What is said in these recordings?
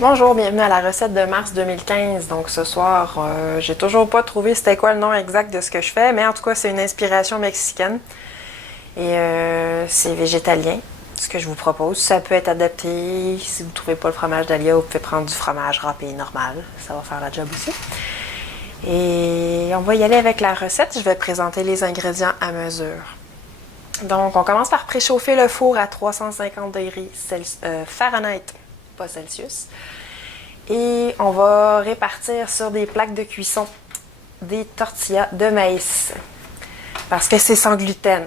Bonjour, bienvenue à la recette de mars 2015. Donc ce soir, j'ai toujours pas trouvé c'était quoi le nom exact de ce que je fais, mais en tout cas c'est une inspiration mexicaine et c'est végétalien. Ce que je vous propose, ça peut être adapté. Si vous trouvez pas le fromage d'Alia, vous pouvez prendre du fromage râpé normal, ça va faire la job aussi. Et on va y aller avec la recette. Je vais présenter les ingrédients à mesure. Donc on commence par préchauffer le four à 350 degrés Fahrenheit, pas Celsius. Et on va répartir sur des plaques de cuisson des tortillas de maïs parce que c'est sans gluten.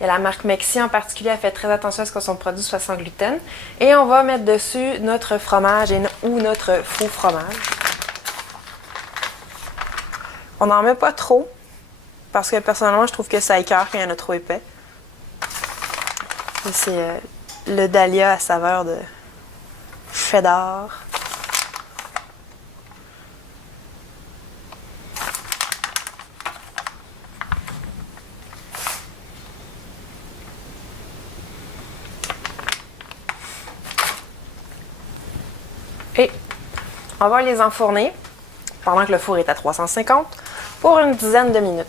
Et la marque Mexi en particulier a fait très attention à ce que son produit soit sans gluten. Et on va mettre dessus notre fromage ou notre faux fromage. On n'en met pas trop parce que personnellement je trouve que ça écœure quand il y en a trop épais. Et c'est le Dahlia à saveur de cheddar. Et on va les enfourner pendant que le four est à 350 pour une dizaine de minutes.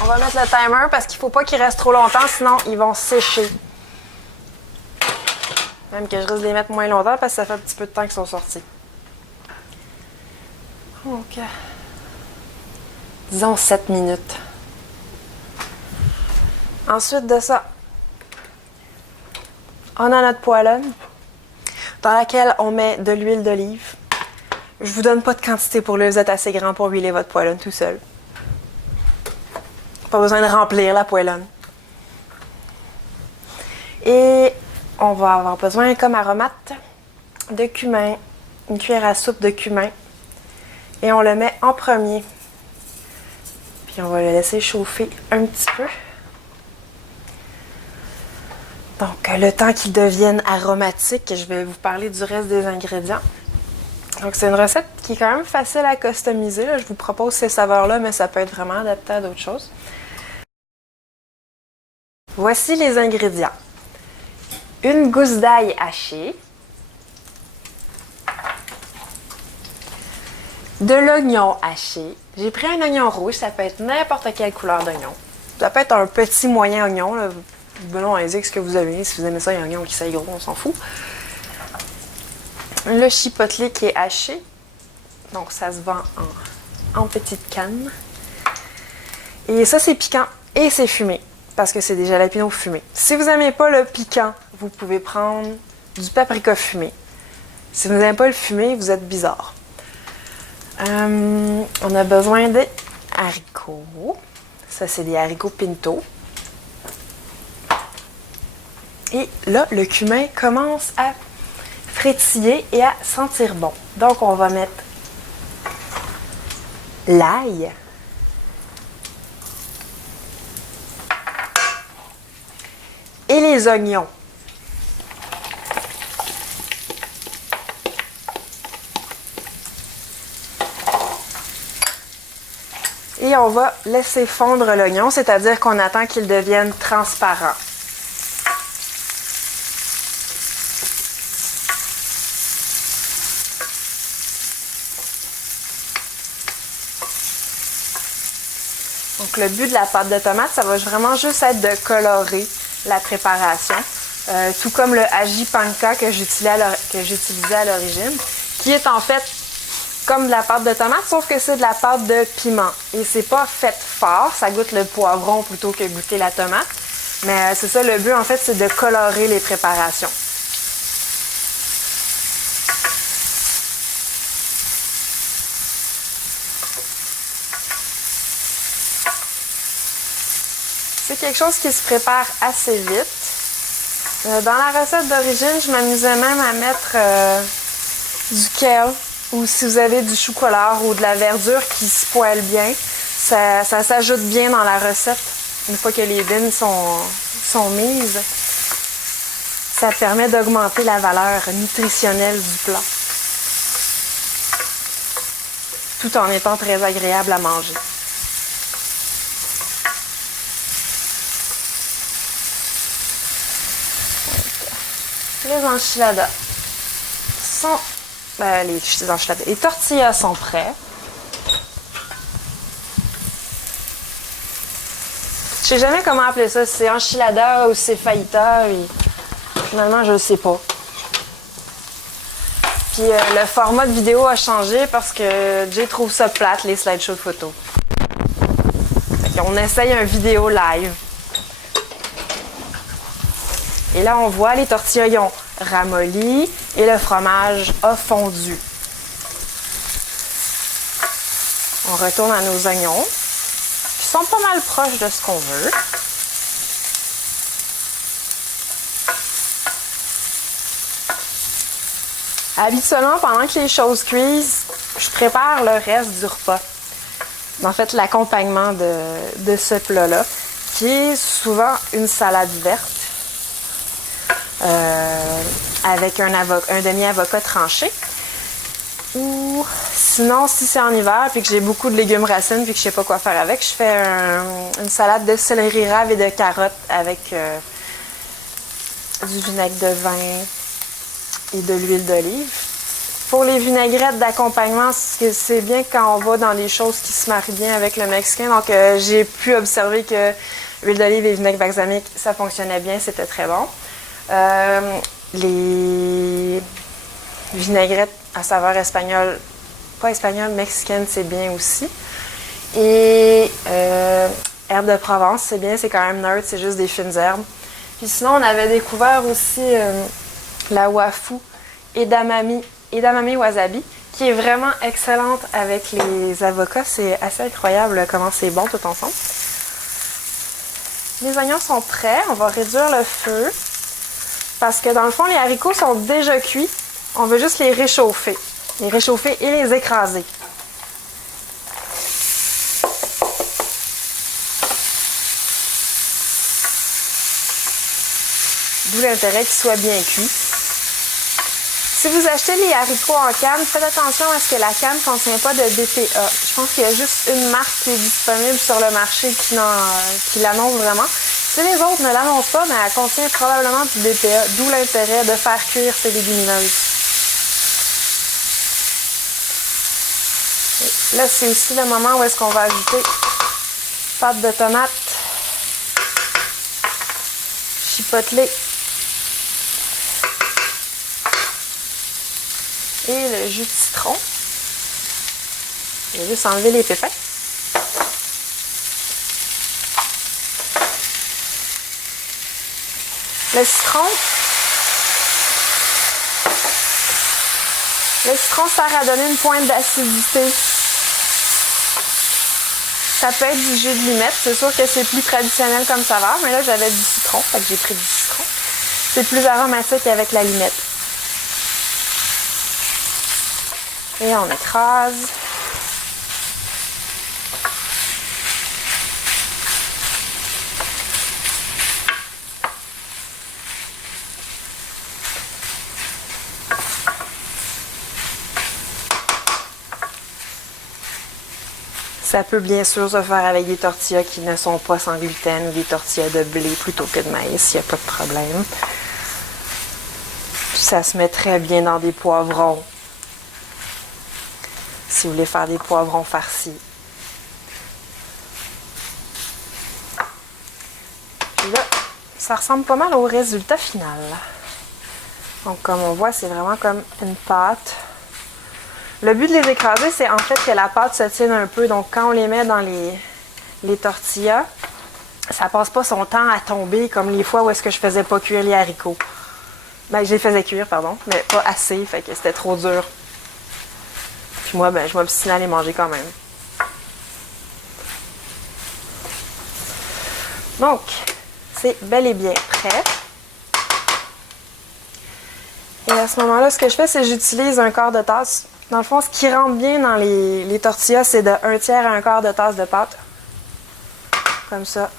On va mettre le timer parce qu'il ne faut pas qu'ils restent trop longtemps, sinon ils vont sécher. Même que je risque de les mettre moins longtemps parce que ça fait un petit peu de temps qu'ils sont sortis. Donc, disons 7 minutes. Ensuite de ça, on a notre poêlonne dans laquelle on met de l'huile d'olive. Je vous donne pas de quantité pour le, vous êtes assez grand pour huiler votre poêlonne tout seul. Pas besoin de remplir la poêlonne. Et on va avoir besoin comme aromate de cumin, une cuillère à soupe de cumin. Et on le met en premier. Puis on va le laisser chauffer un petit peu. Donc, le temps qu'il devienne aromatique, je vais vous parler du reste des ingrédients. Donc, c'est une recette qui est quand même facile à customiser. Là. Je vous propose ces saveurs-là, mais ça peut être vraiment adapté à d'autres choses. Voici les ingrédients. Une gousse d'ail hachée. De l'oignon haché. J'ai pris un oignon rouge, ça peut être n'importe quelle couleur d'oignon. Ça peut être un petit moyen oignon, là. Bon, allez-y ce que vous avez. Si vous aimez ça, il y a un oignon qui s'aille gros, on s'en fout. Le chipotle qui est haché. Donc, ça se vend en petites cannes. Et ça, c'est piquant et c'est fumé. Parce que c'est des jalapenos fumés. Si vous n'aimez pas le piquant, vous pouvez prendre du paprika fumé. Si vous n'aimez pas le fumé, vous êtes bizarre. On a besoin de haricots. Ça, c'est des haricots pinto. Et là, le cumin commence à frétiller et à sentir bon. Donc, on va mettre l'ail. Et les oignons. Et on va laisser fondre l'oignon, c'est-à-dire qu'on attend qu'il devienne transparent. Donc, le but de la pâte de tomate, ça va vraiment juste être de colorer la préparation. Tout comme le aji panka que j'utilisais à l'origine, qui est en fait comme de la pâte de tomate, sauf que c'est de la pâte de piment. Et c'est pas fait fort, ça goûte le poivron plutôt que goûter la tomate. Mais c'est ça, le but en fait, c'est de colorer les préparations. C'est quelque chose qui se prépare assez vite. Dans la recette d'origine, je m'amusais même à mettre du kale ou si vous avez du chou couleur ou de la verdure qui se poêle bien, ça s'ajoute bien dans la recette. Une fois que les bines sont mises, ça permet d'augmenter la valeur nutritionnelle du plat, tout en étant très agréable à manger. Les enchiladas sont Les tortillas sont prêts. Je sais jamais comment appeler ça, si c'est enchilada ou si c'est fajita. Et finalement, je ne sais pas. Puis le format de vidéo a changé parce que Jay trouve ça plate, les slideshows de photos. Fait qu'on essaye un vidéo live. Et là, on voit les tortillas, ils ont ramolli et le fromage a fondu. On retourne à nos oignons, qui sont pas mal proches de ce qu'on veut. Habituellement, pendant que les choses cuisent, je prépare le reste du repas. En fait, l'accompagnement de ce plat-là, qui est souvent une salade verte avec un demi-avocat tranché. Ou sinon, si c'est en hiver puis que j'ai beaucoup de légumes racines puis que je sais pas quoi faire avec, je fais une salade de céleri rave et de carottes avec du vinaigre de vin et de l'huile d'olive. Pour les vinaigrettes d'accompagnement, c'est bien quand on va dans des choses qui se marient bien avec le mexicain. Donc, j'ai pu observer que l'huile d'olive et vinaigre balsamique, ça fonctionnait bien, c'était très bon. Les vinaigrettes à saveur espagnole, pas espagnole, mexicaine, c'est bien aussi. Et herbes de Provence, c'est bien, c'est quand même neutre, c'est juste des fines herbes. Puis sinon, on avait découvert aussi la wafu edamame wasabi, qui est vraiment excellente avec les avocats. C'est assez incroyable comment c'est bon tout ensemble. Les oignons sont prêts, on va réduire le feu. Parce que dans le fond, les haricots sont déjà cuits. On veut juste les réchauffer. Les réchauffer et les écraser. D'où l'intérêt qu'ils soient bien cuits. Si vous achetez les haricots en canne, faites attention à ce que la canne ne contient pas de BPA. Je pense qu'il y a juste une marque qui est disponible sur le marché qui l'annonce vraiment. Si les autres ne l'annoncent pas, mais elle contient probablement du BPA, d'où l'intérêt de faire cuire ces légumineuses. Et là, c'est aussi le moment où est-ce qu'on va ajouter pâte de tomate, chipotelée et le jus de citron. Je vais juste enlever les pépins. Le citron sert à donner une pointe d'acidité. Ça peut être du jus de limette. C'est sûr que c'est plus traditionnel comme saveur, mais là, j'avais du citron, fait que j'ai pris du citron. C'est plus aromatique avec la limette. Et on écrase. Ça peut bien sûr se faire avec des tortillas qui ne sont pas sans gluten ou des tortillas de blé plutôt que de maïs, il n'y a pas de problème. Puis ça se met très bien dans des poivrons. Si vous voulez faire des poivrons farcis. Puis là, ça ressemble pas mal au résultat final. Donc comme on voit, c'est vraiment comme une pâte. Le but de les écraser, c'est en fait que la pâte se tienne un peu. Donc, quand on les met dans les tortillas, ça passe pas son temps à tomber comme les fois où est-ce que je faisais pas cuire les haricots. Ben, je les faisais cuire, pardon, mais pas assez, fait que c'était trop dur. Puis moi, ben, je m'obstinais à les manger quand même. Donc, c'est bel et bien prêt. Et à ce moment-là, ce que je fais, c'est que j'utilise un quart de tasse. Dans le fond, ce qui rentre bien dans les tortillas, c'est de 1/3 à 1/4 de tasse de pâte. Comme ça.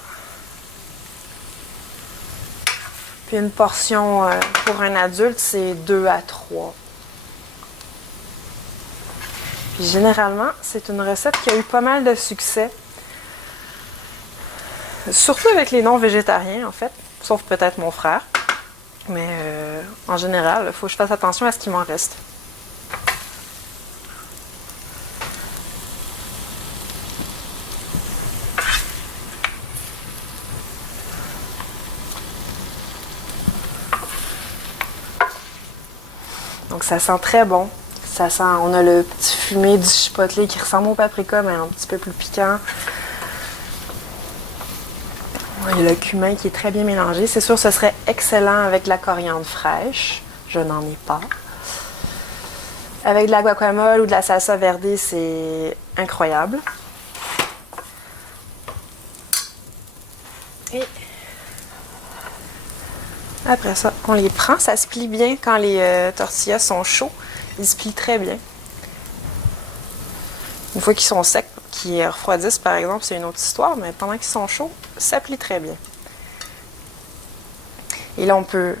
Puis une portion pour un adulte, c'est 2 à 3. Puis généralement, c'est une recette qui a eu pas mal de succès. Surtout avec les non-végétariens, en fait. Sauf peut-être mon frère. Mais en général, il faut que je fasse attention à ce qu'il m'en reste. Donc ça sent très bon. Ça sent, on a le petit fumé du chipotle qui ressemble au paprika, mais un petit peu plus piquant. Il y a le cumin qui est très bien mélangé. C'est sûr, ce serait excellent avec de la coriandre fraîche. Je n'en ai pas. Avec de la guacamole ou de la salsa verde, c'est incroyable. Et après ça, on les prend. Ça se plie bien quand les tortillas sont chauds. Ils se plient très bien. Une fois qu'ils sont secs, qu'ils refroidissent par exemple, c'est une autre histoire, mais pendant qu'ils sont chauds, ça plie très bien. Et là, on peut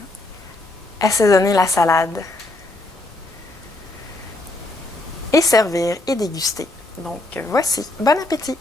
assaisonner la salade et servir et déguster. Donc voici, bon appétit!